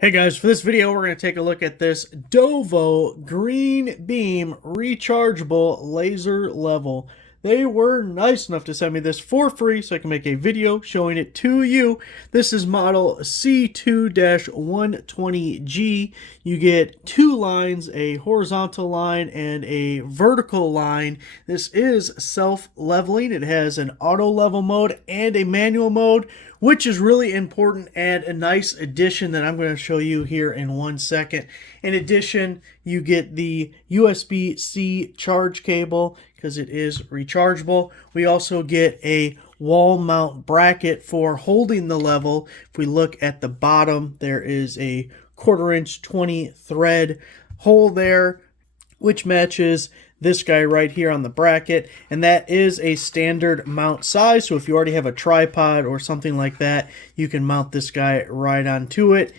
Hey guys, for this video we're going to take a look at this Dovo Green Beam Rechargeable Laser Level. They were nice enough to send me this for free so I can make a video showing it to you. This is model C2-120G. You get two lines, a horizontal line and a vertical line. This is self-leveling. It has an auto level mode and a manual mode, which is really important and a nice addition that I'm going to show you here in 1 second. In addition, you get the USB-C charge cable because it is rechargeable. We also get a wall mount bracket for holding the level. If we look at the bottom, there is a 1/4 inch 20 thread hole there, which matches this guy right here on the bracket, and that is a standard mount size. So if you already have a tripod or something like that, you can mount this guy right onto it.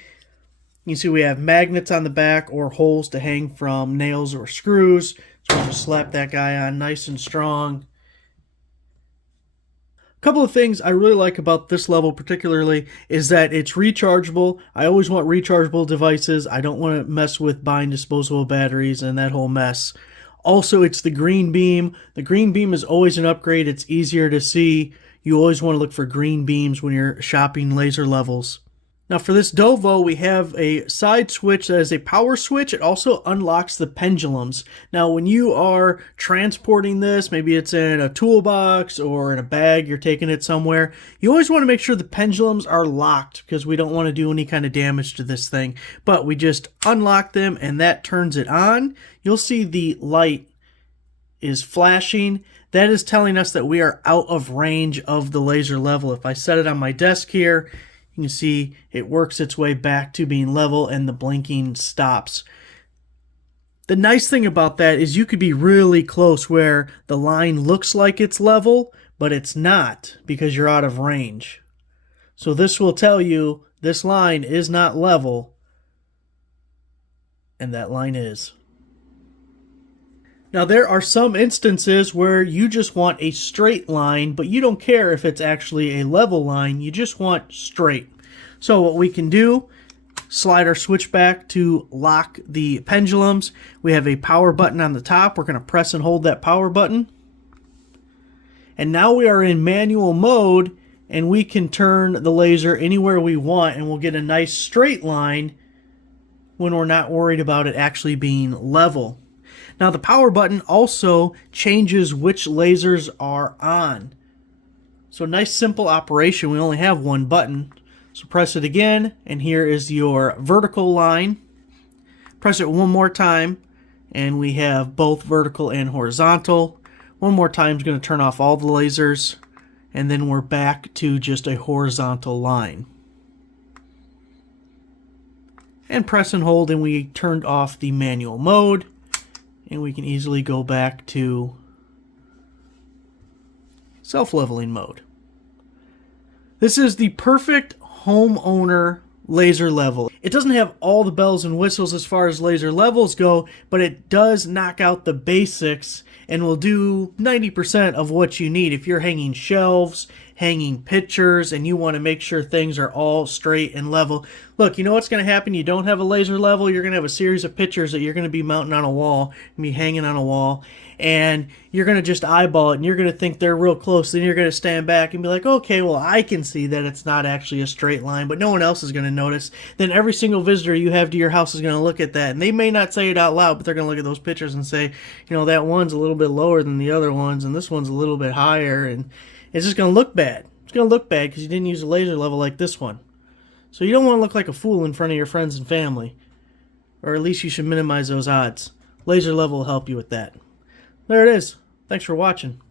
You see we have magnets on the back or holes to hang from nails or screws. So we'll just slap that guy on nice and strong. A couple of things I really like about this level particularly is that it's rechargeable. I always want rechargeable devices. I don't want to mess with buying disposable batteries and that whole mess. Also, it's the green beam. The green beam is always an upgrade. It's easier to see. You always want to look for green beams when you're shopping laser levels. Now for this Dovo, we have a side switch that is a power switch. It also unlocks the pendulums. Now when you are transporting this, maybe it's in a toolbox or in a bag, you're taking it somewhere, you always want to make sure the pendulums are locked because we don't want to do any kind of damage to this thing. But we just unlock them and that turns it on. You'll see the light is flashing. That is telling us that we are out of range of the laser level. If I set it on my desk here, you can see it works its way back to being level and the blinking stops. The nice thing about that is you could be really close where the line looks like it's level, but it's not because you're out of range. So this will tell you this line is not level, and that line is. Now there are some instances where you just want a straight line, but you don't care if it's actually a level line, you just want straight. So what we can do, slide our switch back to lock the pendulums. We have a power button on the top. We're going to press and hold that power button. And now we are in manual mode and we can turn the laser anywhere we want and we'll get a nice straight line when we're not worried about it actually being level. Now the power button also changes which lasers are on. So nice simple operation. We only have one button. So press it again and here is your vertical line. Press it one more time and we have both vertical and horizontal. One more time is going to turn off all the lasers and then we're back to just a horizontal line. And press and hold and we turned off the manual mode. And we can easily go back to self-leveling mode. This is the perfect homeowner laser level. It doesn't have all the bells and whistles as far as laser levels go, but it does knock out the basics and will do 90% of what you need. If you're hanging shelves, hanging pictures, and you want to make sure things are all straight and level. Look, you know what's going to happen? You don't have a laser level, you're going to have a series of pictures that you're going to be mounting on a wall, and be hanging on a wall, and you're going to just eyeball it, and you're going to think they're real close, then you're going to stand back and be like, okay, well, I can see that it's not actually a straight line, but no one else is going to notice. Then every single visitor you have to your house is going to look at that, and they may not say it out loud, but they're going to look at those pictures and say, you know, that one's a little bit lower than the other ones, and this one's a little bit higher, and it's just going to look bad. It's going to look bad because you didn't use a laser level like this one. So you don't want to look like a fool in front of your friends and family. Or at least you should minimize those odds. Laser level will help you with that. There it is. Thanks for watching.